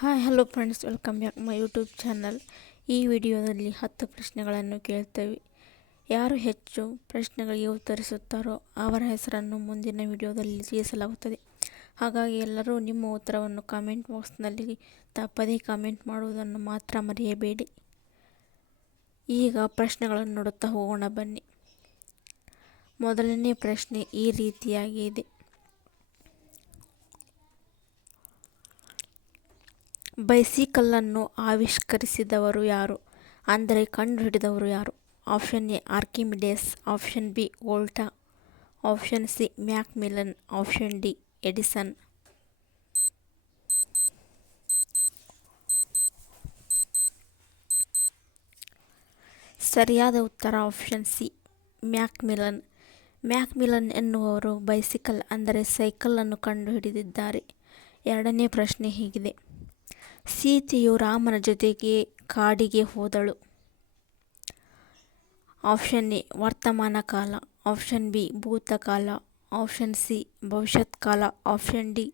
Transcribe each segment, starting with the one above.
Hi hello friends, welcome back my YouTube channel. ಈ ವಿಡಿಯೋದಲ್ಲಿ 10 ಪ್ರಶ್ನೆಗಳನ್ನು ಕೇಳ್ತೇವೆ. ಯಾರು ಹೆಚ್ಚು ಪ್ರಶ್ನೆಗಳಿಗೆ ಉತ್ತರಿಸುತ್ತಾರೋ ಅವರ ಹೆಸರನ್ನು ಮುಂದಿನ ವಿಡಿಯೋದಲ್ಲಿ ತಿಳಿಸಲಾಗುತ್ತದೆ. ಹಾಗಾಗಿ ಎಲ್ಲರೂ ನಿಮ್ಮ ಉತ್ತರವನ್ನು ಕಾಮೆಂಟ್ ಬಾಕ್ಸ್ನಲ್ಲಿ ತಪ್ಪದೇ ಕಾಮೆಂಟ್ ಮಾಡುವುದನ್ನು ಮಾತ್ರ ಮರೆಯಬೇಡಿ. ಈಗ ಪ್ರಶ್ನೆಗಳನ್ನು ನೋಡುತ್ತಾ ಹೋಗೋಣ ಬನ್ನಿ. ಮೊದಲನೇ ಪ್ರಶ್ನೆ ಈ ರೀತಿಯಾಗಿದೆ. ಬೈಸಿಕಲ್ಲನ್ನು ಆವಿಷ್ಕರಿಸಿದವರು ಯಾರು, ಅಂದರೆ ಕಂಡುಹಿಡಿದವರು ಯಾರು? Option A Archimedes, option B Volta, option C Macmillan, option D Edison. ಸರಿಯಾದ ಉತ್ತರ ಆಪ್ಷನ್ ಸಿ ಮ್ಯಾಕ್ಮಿಲನ್. ಮ್ಯಾಕ್ಮಿಲನ್ ಎನ್ನುವರು ಬೈಸಿಕಲ್ ಅಂದರೆ ಸೈಕಲನ್ನು ಕಂಡುಹಿಡಿದಿದ್ದಾರೆ. ಎರಡನೇ ಪ್ರಶ್ನೆ ಹೀಗಿದೆ. ಸೀತೆಯು ರಾಮನ ಜೊತೆಗೆ ಕಾಡಿಗೆ ಹೋದಳು. ಆಪ್ಷನ್ ಎ ವರ್ತಮಾನ ಕಾಲ, ಆಪ್ಷನ್ ಬಿ ಭೂತಕಾಲ, ಆಪ್ಷನ್ ಸಿ ಭವಿಷ್ಯತ್ ಕಾಲ, ಆಪ್ಷನ್ ಡಿ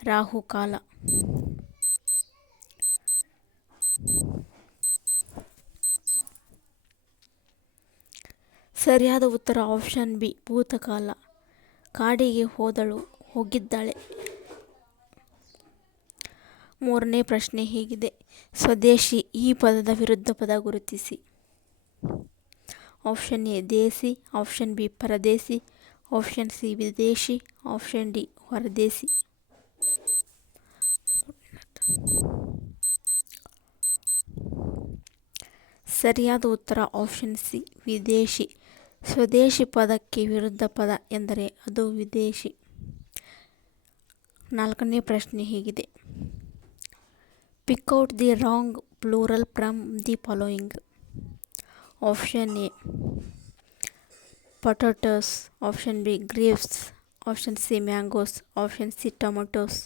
ರಾಹುಕಾಲ. ಸರಿಯಾದ ಉತ್ತರ ಆಪ್ಷನ್ ಬಿ ಭೂತಕಾಲ. ಕಾಡಿಗೆ ಹೋಗಿದ್ದಾಳೆ. ಮೂರನೇ ಪ್ರಶ್ನೆ ಹೀಗಿದೆ. ಸ್ವದೇಶಿ ಈ ಪದದ ವಿರುದ್ಧ ಪದ ಗುರುತಿಸಿ. ಆಪ್ಷನ್ ಎ ದೇಸಿ, ಆಪ್ಷನ್ ಬಿ ಪರದೇಸಿ, ಆಪ್ಷನ್ ಸಿ ವಿದೇಶಿ, ಆಪ್ಷನ್ ಡಿ ಹೊರದೇಸಿ. ಸರಿಯಾದ ಉತ್ತರ ಆಪ್ಷನ್ ಸಿ ವಿದೇಶಿ. ಸ್ವದೇಶಿ ಪದಕ್ಕೆ ವಿರುದ್ಧ ಪದ ಎಂದರೆ ಅದು ವಿದೇಶಿ. ನಾಲ್ಕನೇ ಪ್ರಶ್ನೆ ಹೀಗಿದೆ. Pick out the wrong plural from the following. Option A potatoes, option B grapes, option C mangoes, option C tomatoes.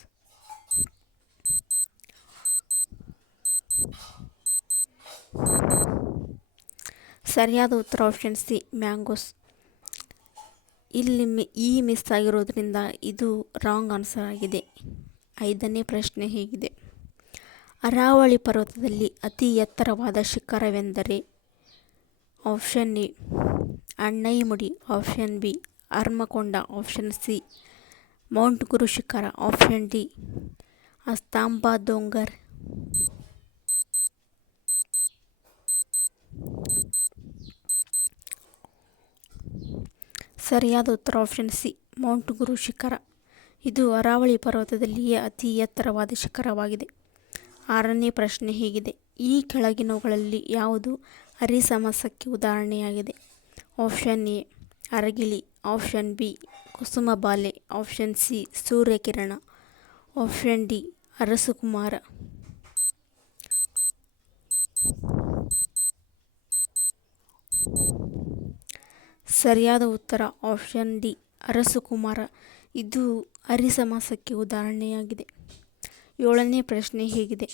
ಸರಿಯಾದ ಉತ್ತರ ಆಪ್ಷನ್ ಸಿ ಮ್ಯಾಂಗೋಸ್. ಇಲ್ಲಿ ಈ ಮಿಸ್ ಆಗಿರೋದ್ರಿಂದ ಇದು ರಾಂಗ್ ಆನ್ಸರ್ ಆಗಿದೆ. ಐದನೇ ಪ್ರಶ್ನೆ ಹೀಗಿದೆ. ಅರಾವಳಿ ಪರ್ವತದಲ್ಲಿ ಅತಿ ಎತ್ತರವಾದ ಶಿಖರವೆಂದರೆ? Option A Anaimudi, option B Harmakonda, option C mount Guru Shikhar, option D ಅಸ್ತಾಂಬಾ ಡೋಂಗರ್. ಸರಿಯಾದ ಉತ್ತರ ಆಪ್ಷನ್ ಸಿ ಮೌಂಟ್ ಗುರು ಶಿಖರ. ಇದು ಅರಾವಳಿ ಪರ್ವತದಲ್ಲಿಯೇ ಅತಿ ಎತ್ತರವಾದ ಶಿಖರವಾಗಿದೆ. ಆರನೇ ಪ್ರಶ್ನೆ ಹೀಗಿದೆ. ಈ ಕೆಳಗಿನವುಗಳಲ್ಲಿ ಯಾವುದು ಅರಿಸಮಸಕ್ಕೆ ಉದಾಹರಣೆಯಾಗಿದೆ? ಆಪ್ಷನ್ ಎ ಅರಗಿಳಿ, ಆಪ್ಷನ್ ಬಿ ಕುಸುಮಬಾಲೆ, ಆಪ್ಷನ್ ಸಿ ಸೂರ್ಯಕಿರಣ, ಆಪ್ಷನ್ ಡಿ ಅರಸುಕುಮಾರ. ಸರಿಯಾದ ಉತ್ತರ ಆಪ್ಷನ್ ಡಿ ಅರಸುಕುಮಾರ. ಇದು ಅರಿಸಮಾಸಕ್ಕೆ ಉದಾಹರಣೆಯಾಗಿದೆ. ಏಳನೇ ಪ್ರಶ್ನೆ ಹೀಗಿದೆ.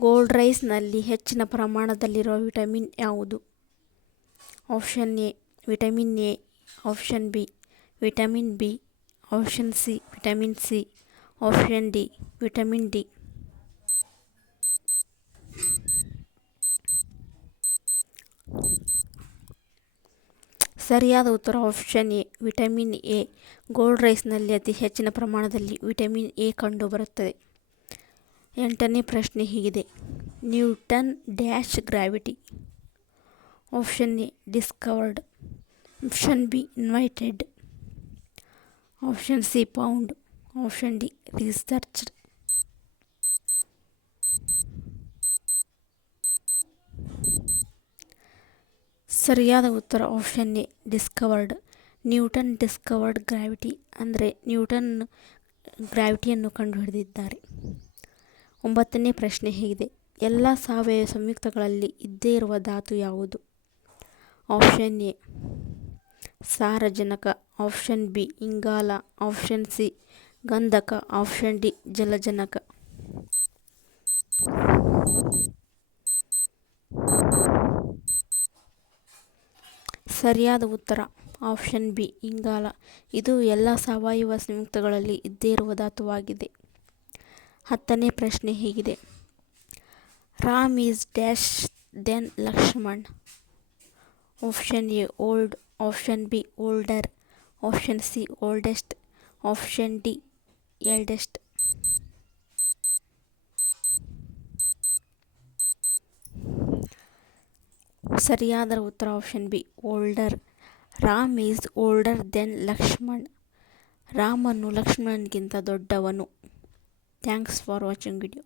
ಗೋಲ್ಡ್ ರೈಸ್ನಲ್ಲಿ ಹೆಚ್ಚಿನ ಪ್ರಮಾಣದಲ್ಲಿರುವ ವಿಟಮಿನ್ ಯಾವುದು? Option A vitamin A, option B vitamin B, option C vitamin C, option D vitamin D. ಸರಿಯಾದ ಉತ್ತರ option A vitamin A. Gold ರೈಸ್ನಲ್ಲಿ ಅತಿ ಹೆಚ್ಚಿನ ಪ್ರಮಾಣದಲ್ಲಿ ವಿಟಮಿನ್ ಎ ಕಂಡುಬರುತ್ತದೆ. ಎಂಟನೇ ಪ್ರಶ್ನೆ ಹೀಗಿದೆ. Newton dash gravity. Option A discovered, option B invited, option C found, option D researched. ಸರಿಯಾದ ಉತ್ತರ option A discovered. Newton discovered gravity ಅಂದರೆ ನ್ಯೂಟನ್ ಗ್ರಾವಿಟಿಯನ್ನು ಕಂಡುಹಿಡಿದಿದ್ದಾರೆ. ಒಂಬತ್ತನೇ ಪ್ರಶ್ನೆ ಹೀಗಿದೆ. ಎಲ್ಲ ಸಾವಯವ ಸಂಯುಕ್ತಗಳಲ್ಲಿ ಇದ್ದೇ ಇರುವ ಧಾತು ಯಾವುದು? ಆಪ್ಷನ್ ಎ ಸಾರಜನಕ, ಆಪ್ಷನ್ ಬಿ ಇಂಗಾಲ, ಆಪ್ಷನ್ ಸಿ ಗಂಧಕ, ಆಪ್ಷನ್ ಡಿ ಜಲಜನಕ. ಸರಿಯಾದ ಉತ್ತರ ಆಪ್ಷನ್ ಬಿ ಇಂಗಾಲ. ಇದು ಎಲ್ಲ ಸಾವಯವ ಸಂಯುಕ್ತಗಳಲ್ಲಿ ಇದ್ದೇ ಇರುವ ಧಾತುವಾಗಿದೆ. 10ನೇ ಪ್ರಶ್ನೆ ಹೀಗಿದೆ. Ram is dash than Lakshman. Option A old, option B older, option C oldest, option D eldest. ಸರಿಯಾದ ಉತ್ತರ option B older. Ram is older than Lakshman. ರಾಮನು ಲಕ್ಷ್ಮಣನ್ಗಿಂತ ದೊಡ್ಡವನು. Thanks for watching video.